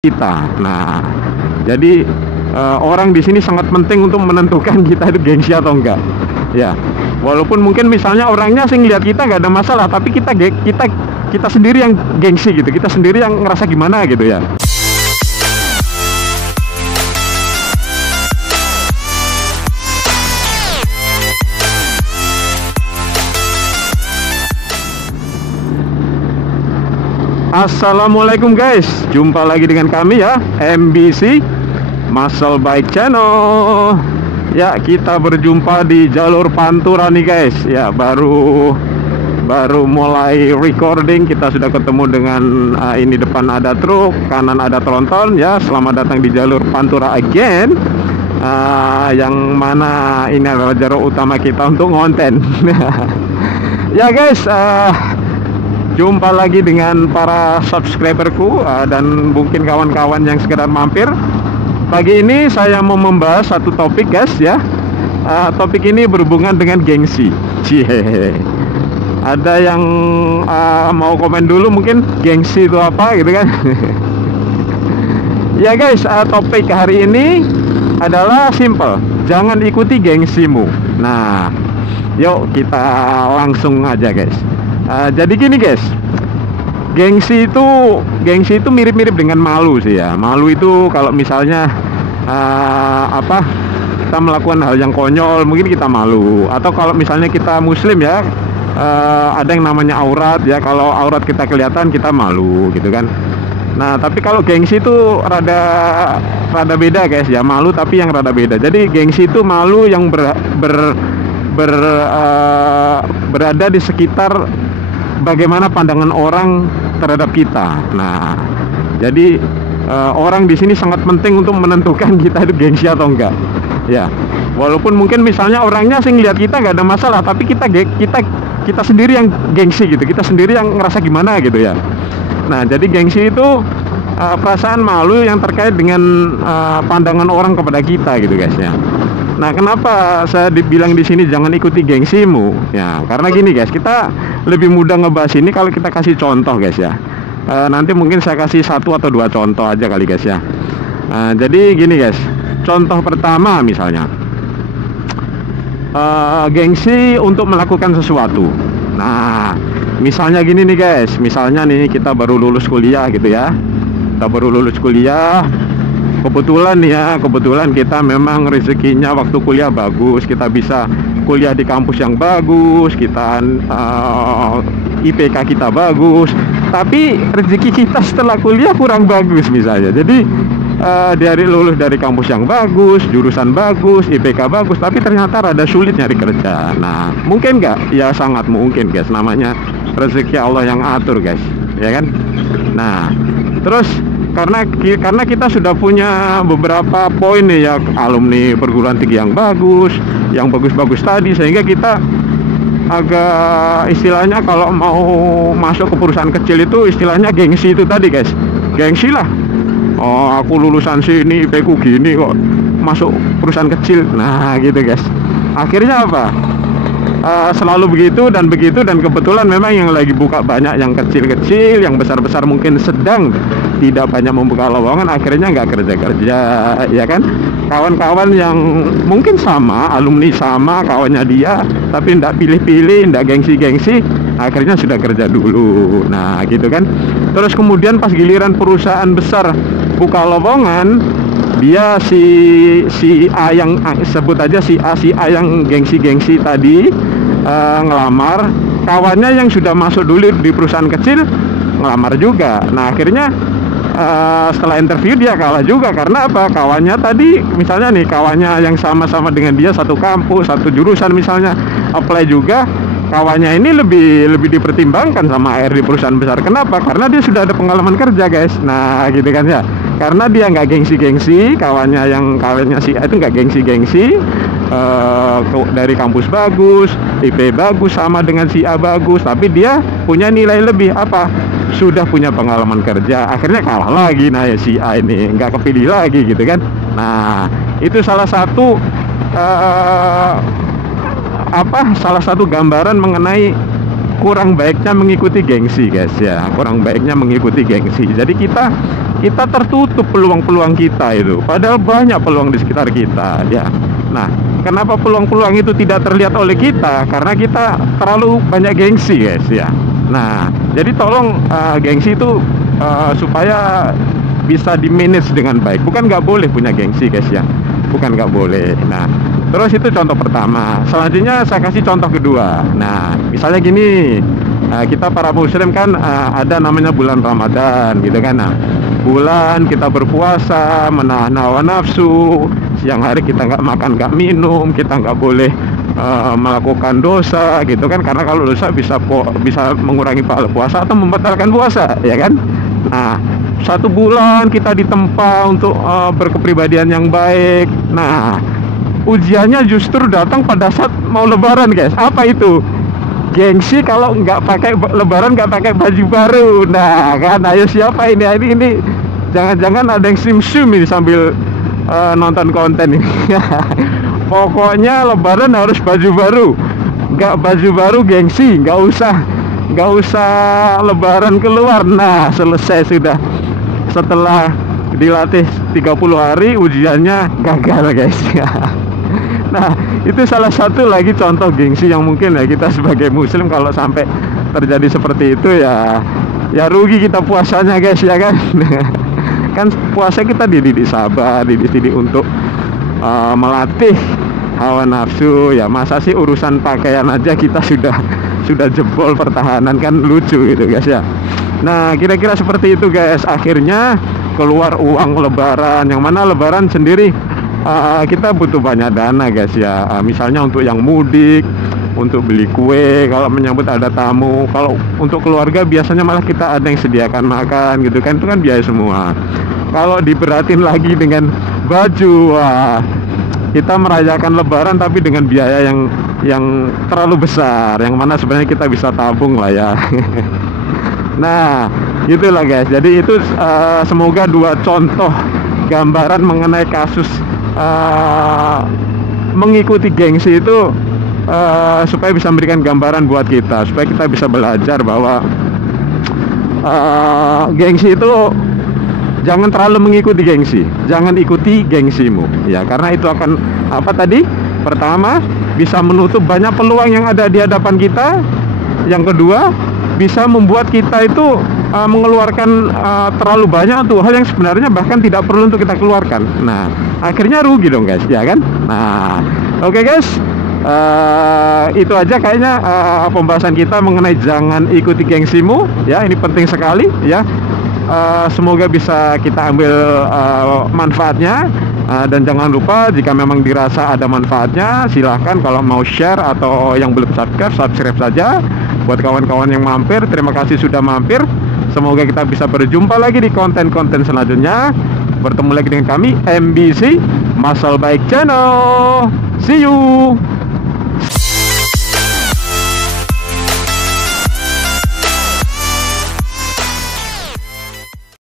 kita. Nah, jadi orang di sini sangat penting untuk menentukan kita itu gengsi atau enggak. Ya, walaupun mungkin misalnya orangnya sih ngeliat kita nggak ada masalah, tapi kita sendiri yang gengsi gitu, kita sendiri yang ngerasa gimana gitu ya. Assalamualaikum guys, jumpa lagi dengan kami ya, MBC Muscle Bike Channel. Ya, kita berjumpa di jalur Pantura nih guys. Ya, baru mulai recording. Kita sudah ketemu dengan ini depan ada truk, kanan ada tronton ya. Selamat datang di jalur Pantura again. Yang mana ini adalah jalur utama kita untuk ngonten. Ya guys, jumpa lagi dengan para subscriberku dan mungkin kawan-kawan yang sekedar mampir. Pagi ini saya mau membahas satu topik guys ya. Topik ini berhubungan dengan gengsi. Cie. Ada yang mau komen dulu mungkin gengsi itu apa gitu kan. Ya guys, topik hari ini adalah simple. Jangan ikuti gengsimu. Nah, yuk kita langsung aja guys. Jadi gini guys, gengsi itu mirip-mirip dengan malu sih ya. Malu itu kalau misalnya kita melakukan hal yang konyol, mungkin kita malu. Atau kalau misalnya kita muslim ya, ada yang namanya aurat ya. Kalau aurat kita kelihatan, kita malu gitu kan. Nah, tapi kalau gengsi itu rada beda guys ya. Malu tapi yang rada beda. Jadi gengsi itu malu yang berada di sekitar bagaimana pandangan orang terhadap kita. Nah, jadi orang di sini sangat penting untuk menentukan kita itu gengsi atau enggak. Ya, walaupun mungkin misalnya orangnya sih ngeliat kita nggak ada masalah, tapi kita sendiri yang gengsi gitu, kita sendiri yang ngerasa gimana gitu ya. Nah, jadi gengsi itu perasaan malu yang terkait dengan pandangan orang kepada kita gitu guys ya. Nah, kenapa saya dibilang di sini jangan ikuti gengsimu? Ya, karena gini guys, kita lebih mudah ngebahas ini kalau kita kasih contoh guys ya. Nanti mungkin saya kasih 1 atau 2 contoh aja kali guys ya. Jadi gini guys, contoh pertama misalnya gengsi untuk melakukan sesuatu. Nah, misalnya gini nih guys, misalnya nih kita baru lulus kuliah gitu ya. Kita baru lulus kuliah. Kebetulan kita memang rezekinya waktu kuliah bagus, kita bisa kuliah di kampus yang bagus, kita IPK kita bagus, tapi rezeki kita setelah kuliah kurang bagus misalnya. Jadi dari lulus dari kampus yang bagus, jurusan bagus, IPK bagus, tapi ternyata rada sulit nyari kerja. Nah, mungkin nggak? Ya sangat mungkin guys, namanya rezeki Allah yang atur guys, ya kan? Nah, terus karena kita sudah punya beberapa poin nih ya, alumni perguruan tinggi yang bagus tadi, sehingga kita agak istilahnya kalau mau masuk ke perusahaan kecil itu istilahnya gengsi itu tadi guys, gengsi lah. Oh, aku lulusan sini, IP ku gini kok masuk perusahaan kecil. Nah gitu guys, akhirnya apa? Selalu begitu dan kebetulan memang yang lagi buka banyak yang kecil-kecil, yang besar-besar mungkin sedang tidak banyak membuka lowongan, akhirnya nggak kerja ya kan. Kawan-kawan yang mungkin sama, alumni sama kawannya dia, tapi nggak pilih-pilih, nggak gengsi-gengsi, akhirnya sudah kerja dulu. Nah gitu kan. Terus kemudian pas giliran perusahaan besar buka lowongan, dia si A yang sebut aja si A yang gengsi-gengsi tadi ngelamar, kawannya yang sudah masuk dulu di perusahaan kecil ngelamar juga. Nah akhirnya setelah interview dia kalah juga. Karena apa? Kawannya tadi misalnya nih, kawannya yang sama-sama dengan dia satu kampus, satu jurusan misalnya, apply juga, kawannya ini lebih dipertimbangkan sama HR di perusahaan besar. Kenapa? Karena dia sudah ada pengalaman kerja guys. Nah gitu kan ya. Karena dia nggak gengsi-gengsi, kawannya si A itu nggak gengsi-gengsi, dari kampus bagus, IP bagus sama dengan si A bagus, tapi dia punya nilai lebih apa? Sudah punya pengalaman kerja, akhirnya kalah lagi. Nah ya si A ini nggak kepilih lagi gitu kan. Nah itu salah satu salah satu gambaran mengenai kurang baiknya mengikuti gengsi guys ya, kurang baiknya mengikuti gengsi. Jadi kita kita tertutup peluang-peluang kita itu. Padahal banyak peluang di sekitar kita, ya. Nah, kenapa peluang-peluang itu tidak terlihat oleh kita? Karena kita terlalu banyak gengsi, guys, ya. Nah, jadi tolong gengsi itu supaya bisa di-manage dengan baik. Bukan nggak boleh punya gengsi, guys, ya. Bukan nggak boleh. Nah, terus itu contoh pertama. Selanjutnya saya kasih contoh kedua. Nah, misalnya gini, kita para muslim kan ada namanya bulan Ramadan, gitu kan. Nah, bulan kita berpuasa, menahan hawa nafsu, siang hari kita nggak makan nggak minum, kita nggak boleh melakukan dosa, gitu kan. Karena kalau dosa bisa mengurangi pahala puasa atau membatalkan puasa, ya kan. Nah, 1 bulan kita ditempa untuk berkepribadian yang baik. Nah, ujiannya justru datang pada saat mau lebaran, guys. Apa itu? Gengsi kalau nggak pakai lebaran, nggak pakai baju baru. Nah, kan, ayo siapa ini? Ini jangan-jangan ada yang sim-sim ini sambil nonton konten ini. Pokoknya lebaran harus baju baru. Nggak baju baru gengsi, nggak usah lebaran keluar. Nah, selesai sudah. Setelah dilatih 30 hari, ujiannya gagal, guys. Nah, itu salah satu lagi contoh gengsi yang mungkin ya kita sebagai muslim kalau sampai terjadi seperti itu ya rugi kita puasanya, guys, ya kan. Kan puasa kita dididik sabar, dididik untuk melatih hawa nafsu, ya. Masa sih urusan pakaian aja kita sudah jebol pertahanan, kan lucu gitu, guys, ya. Nah, kira-kira seperti itu, guys. Akhirnya keluar uang lebaran, yang mana lebaran sendiri kita butuh banyak dana, guys, ya. Misalnya untuk yang mudik, untuk beli kue kalau menyambut ada tamu. Kalau untuk keluarga biasanya malah kita ada yang sediakan makan, gitu kan. Itu kan biaya semua. Kalau diberatin lagi dengan baju, wah, kita merayakan lebaran tapi dengan biaya yang terlalu besar, yang mana sebenarnya kita bisa tabung lah, ya. Nah, gitulah, guys. Jadi itu semoga 2 contoh gambaran mengenai kasus mengikuti gengsi itu supaya bisa memberikan gambaran buat kita, supaya kita bisa belajar bahwa gengsi itu jangan terlalu mengikuti gengsi, jangan ikuti gengsimu, ya. Karena itu akan apa tadi? Pertama, bisa menutup banyak peluang yang ada di hadapan kita. Yang kedua, bisa membuat kita itu mengeluarkan terlalu banyak tuh hal yang sebenarnya bahkan tidak perlu untuk kita keluarkan. Nah, akhirnya rugi dong, guys, ya kan. Nah, oke, guys, itu aja kayaknya pembahasan kita mengenai jangan ikuti gengsimu, ya. Ini penting sekali, ya. Semoga bisa kita ambil manfaatnya, dan jangan lupa jika memang dirasa ada manfaatnya, silahkan kalau mau share, atau yang belum subscribe saja. Buat kawan-kawan yang mampir, terima kasih sudah mampir. Semoga kita bisa berjumpa lagi di konten-konten selanjutnya. Bertemu lagi dengan kami, MBC Muscle Bike Channel. See you.